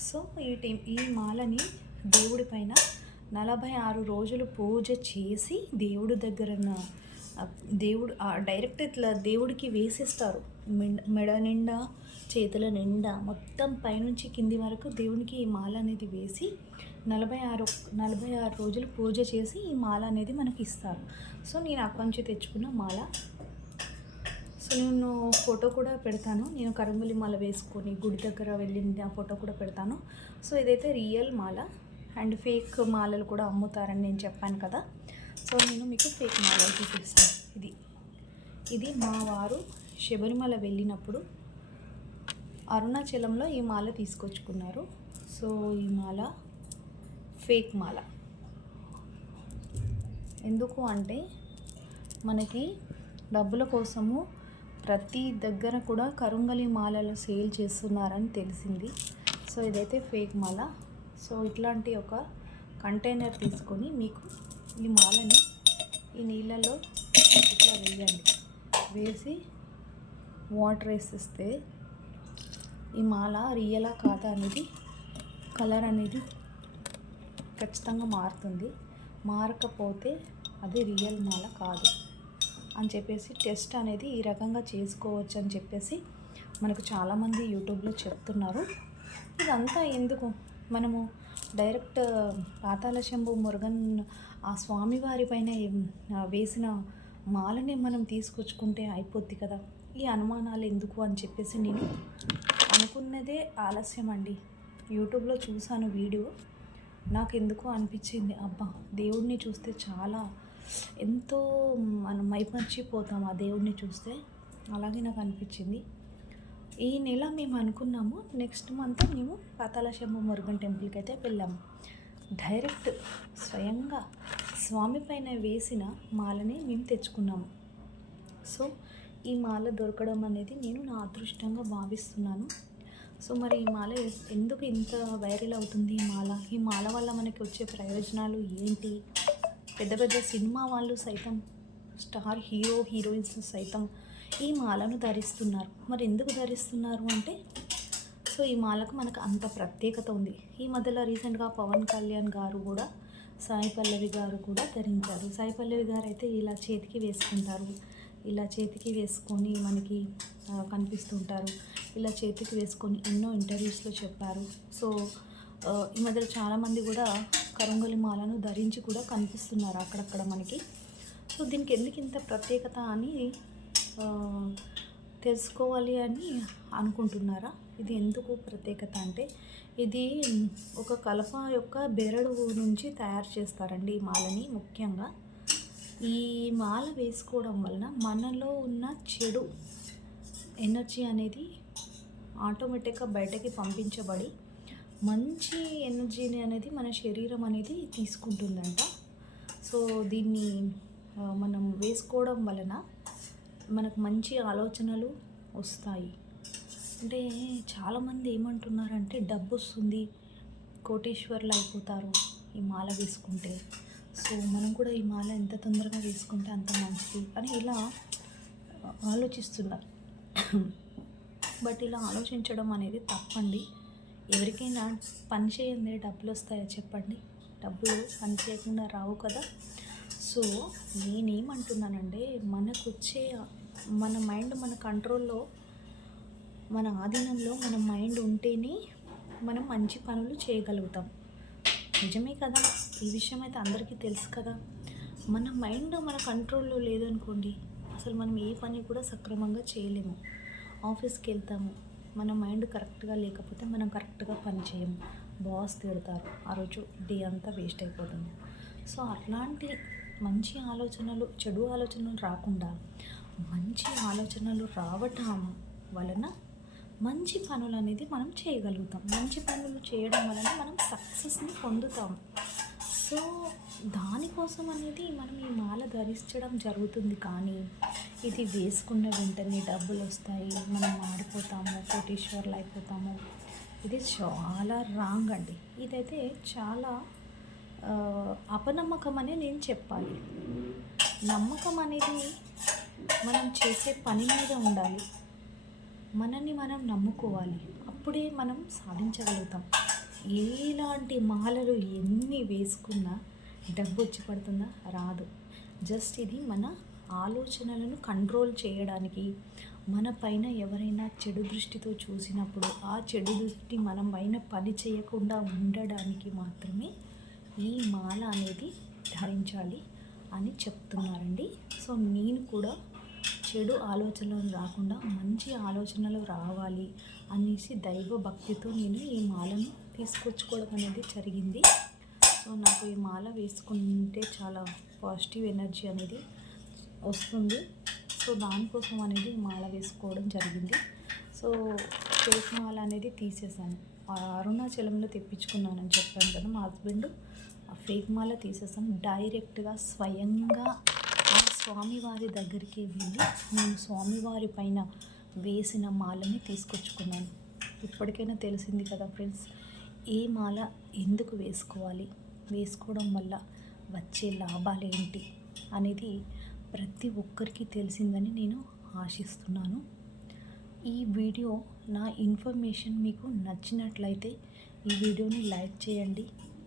So ఈ tea ఈ మాలని దేవుడి పైన నలభై ఆరు రోజులు పూజ చేసి దేవుడి దగ్గర ఉన్న- దేవుడు డైరెక్ట్ ఇట్లా దేవుడికి వేసేస్తారు. మెడ నిండా చేతుల నిండా మొత్తం పైనుంచి కింది వరకు దేవునికి ఈ మాల అనేది వేసి నలభై ఆరు నలభై ఆరు రోజులు పూజ చేసి ఈ మాల అనేది మనకి ఇస్తారు. సో నేను అక్కడి నుంచి తెచ్చుకున్న మాల సో నేను ఫోటో కూడా పెడతాను. నేను కరంబులి మాల వేసుకొని గుడి దగ్గర వెళ్ళింది ఆ ఫోటో కూడా పెడతాను. సో ఇదైతే రియల్ మాల. అండ్ ఫేక్ మాలలు కూడా అమ్ముతారని నేను చెప్పాను కదా. సో నేను మీకు ఫేక్ మాలలు చూపిస్తాను. ఇది. ఇది మా వారు శబరిమల వెళ్ళినప్పుడు అరుణాచలంలో ఈ మాల తీసుకొచ్చుకున్నారు. సో ఈ మాల ఫేక్ మాల. ఎందుకు అంటే మనకి డబ్బుల కోసము ప్రతి దగ్గర కూడా కరుంగలి మాలలు సేల్ చేస్తున్నారని తెలిసింది. సో ఇదైతే ఫేక్ మాల. సో ఇట్లాంటి ఒక కంటైనర్ తీసుకొని మీకు ఈ మాలని ఈ నీళ్ళలో ఇట్లా వేయండి. వేసి వాటర్ వేసిస్తే ఈ మాల రియలా కాదా అనేది కలర్ అనేది ఖచ్చితంగా మారుతుంది. మారకపోతే అది రియల్ మాల కాదు. అని చెప్పేసి టెస్ట్ అనేది ఈ రకంగా చేసుకోవచ్చు అని చెప్పేసి మనకు చాలామంది యూట్యూబ్లో చెప్తున్నారు. ఇదంతా ఎందుకు? మనము డైరెక్ట్ పాతాల శంభు మురుగన్ ఆ స్వామివారి పైన వేసిన మాలని మనం తీసుకొచ్చుకుంటే అయిపోద్ది కదా? ఈ అనుమానాలు ఎందుకు అని చెప్పేసి నేను అనుకున్నదే ఆలస్యం అండి యూట్యూబ్లో చూశాను వీడియో. నాకు ఎందుకో అనిపించింది. అబ్బా దేవుడిని చూస్తే చాలా ఎంతో మనం మైమర్చిపోతాం ఆ దేవుడిని చూస్తే. అలాగే నాకు అనిపించింది. ఈ నెల మేము అనుకున్నాము నెక్స్ట్ మంత్ మేము పాతాళశంభ మురుగన్ టెంపుల్కి అయితే వెళ్ళాము. డైరెక్ట్ స్వయంగా స్వామి పైన వేసిన మాలని మేము తెచ్చుకున్నాము. సో ఈ మాల దొరకడం అనేది నేను నా అదృష్టంగా భావిస్తున్నాను. సో మరి ఈ మాల ఎందుకు ఇంత వైరల్ అవుతుంది ఈ మాల? ఈ మాల వల్ల మనకి వచ్చే ప్రయోజనాలు ఏంటి? పెద్ద పెద్ద సినిమా వాళ్ళు సైతం స్టార్ హీరో హీరోయిన్స్ సైతం ఈ మాలను ధరిస్తున్నారు. మరి ఎందుకు ధరిస్తున్నారు అంటే సో ఈ మాలకు మనకు అంత ప్రత్యేకత ఉంది. ఈ మధ్యలో రీసెంట్గా పవన్ కళ్యాణ్ గారు కూడా సాయి పల్లవి గారు కూడా ధరించారు. సాయి పల్లవి గారు అయితే ఇలా చేతికి వేసుకుంటారు. ఇలా చేతికి వేసుకొని మనకి కనిపిస్తుంటారు. ఇలా చేతికి వేసుకొని ఎన్నో ఇంటర్వ్యూస్లో చెప్పారు. సో ఈ మధ్యలో చాలామంది కూడా కరంగలి మాలను ధరించి కూడా కనిపిస్తున్నారు అక్కడక్కడ మనకి. సో దీనికి ఎందుకు ఇంత ప్రత్యేకత అని తెలుసుకోవాలి అని అనుకుంటున్నారా? ఇది ఎందుకు ప్రత్యేకత అంటే ఇది ఒక కలప యొక్క బెరడు నుంచి తయారు చేస్తారండి ఈ మాలని ముఖ్యంగా. ఈ మాల వేసుకోవడం వలన మనలో ఉన్న చెడు ఎనర్జీ అనేది ఆటోమేటిక్గా బయటకి పంపించబడి మంచి ఎనర్జీని అనేది మన శరీరం అనేది తీసుకుంటుందంట. సో దీన్ని మనం వేసుకోవడం వలన మనకు మంచి ఆలోచనలు వస్తాయి. అంటే చాలామంది ఏమంటున్నారంటే డబ్బు వస్తుంది కోటేశ్వర్లు అయిపోతారు ఈ మాల వేసుకుంటే. సో మనం కూడా ఈ మాల ఎంత తొందరగా వేసుకుంటే అంత మంచిది అని ఇలా ఆలోచిస్తున్నారు. బట్ ఇలా ఆలోచించడం అనేది తప్పండి. ఎవరికైనా పని చేయందే డబ్బులు వస్తాయో చెప్పండి? డబ్బులు పని చేయకుండా రావు కదా. సో నేనేమంటున్నానంటే మనకు వచ్చే మన మైండ్ మన కంట్రోల్లో మన ఆధీనంలో మన మైండ్ ఉంటేనే మనం మంచి పనులు చేయగలుగుతాం. నిజమే కదా? ఈ విషయం అయితే అందరికీ తెలుసు కదా. మన మైండ్ మన కంట్రోల్లో లేదనుకోండి అసలు మనం ఏ పని కూడా సక్రమంగా చేయలేము. ఆఫీస్కి వెళ్తాము మన మైండ్ కరెక్ట్గా లేకపోతే మనం కరెక్ట్గా పని చేయము. బాస్ తిడతారు. ఆ రోజు డే అంతా వేస్ట్ అయిపోతుంది. సో అట్లాంటి మంచి ఆలోచనలు చెడు ఆలోచనలు రాకుండా మంచి ఆలోచనలు రావటం వలన మంచి పనులు అనేది మనం చేయగలుగుతాం. మంచి పనులు చేయడం వలన మనం సక్సెస్ని పొందుతాం. సో దానికోసం అనేది మనం ఈ మాల ధరించడం జరుగుతుంది కానీ ఇది వేసుకున్న వెంటనే డబ్బులు వస్తాయి మనం మారిపోతాము కోటీశ్వర్లు అయిపోతాము. ఇది చాలా రాంగ్ అండి. ఇదైతే చాలా అపనమ్మకం అని నేను చెప్పాలి. నమ్మకం అనేది మనం చేసే పని మీద ఉండాలి. మనల్ని మనం నమ్ముకోవాలి. అప్పుడే మనం సాధించగలుగుతాం. ఎలాంటి మాలలు ఎన్ని వేసుకున్నా డబ్బు వచ్చి పడుతుందా? రాదు. జస్ట్ ఇది మన ఆలోచనలను కంట్రోల్ చేయడానికి. మన పైన ఎవరైనా చెడు దృష్టితో చూసినప్పుడు ఆ చెడు దృష్టి మనం పైన పని చేయకుండా ఉండడానికి మాత్రమే ఈ మాల అనేది ధరించాలి అని చెప్తున్నారండి. సో నేను కూడా చెడు ఆలోచనలు రాకుండా మంచి ఆలోచనలు రావాలి అనేసి దైవ భక్తితో నేను ఈ మాలను తీసుకొచ్చుకోవడం అనేది జరిగింది. సో నాకు ఈ మాల వేసుకుంటే చాలా పాజిటివ్ ఎనర్జీ అనేది వస్తుంది. సో దానికోసం అనేది మాల వేసుకోవడం జరిగింది. సో ఫేస్ మాల అనేది తీసేసాను. అరుణాచలంలో తెప్పించుకున్నానని చెప్పాను కదా మా హస్బెండ్. ఆ ఫేక్ మాల తీసేసాను. డైరెక్ట్గా స్వయంగా ఆ స్వామివారి దగ్గరికి వెళ్ళి నేను స్వామివారి పైన వేసిన మాలని తీసుకొచ్చుకున్నాను. ఇప్పటికైనా తెలిసింది కదా ఫ్రెండ్స్. ఏ మాల ఎందుకు వేసుకోవాలి? వేసుకోవడం వల్ల వచ్చే లాభాలు ఏంటి అనేది ప్రతి ఒక్కరికి తెలిసిందని నేను ఆశిస్తున్నాను. ఈ వీడియో నా ఇన్ఫర్మేషన్ మీకు నచ్చినట్లయితే ఈ వీడియోని లైక్ చేయండి.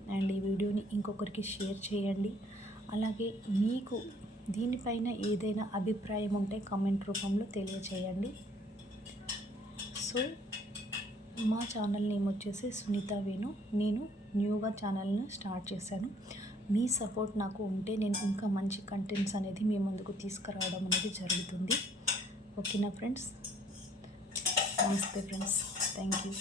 అండ్ ఈ వీడియోని ఇంకొకరికి షేర్ చేయండి. అలాగే మీకు దీనిపైన ఏదైనా అభిప్రాయం ఉంటే కామెంట్ రూపంలో తెలియచేయండి. సో మా ఛానల్ నేమ్ వచ్చేసి సునీత వేణు. నేను న్యూగా ఛానల్ని స్టార్ట్ చేశాను. మీ సపోర్ట్ నాకు ఉంటే నేను ఇంకా మంచి కంటెంట్స్ అనేది మీ ముందుకు తీసుకురావడం అనేది జరుగుతుంది. ఓకేనా ఫ్రెండ్స్? నమస్తే ఫ్రెండ్స్. Thank you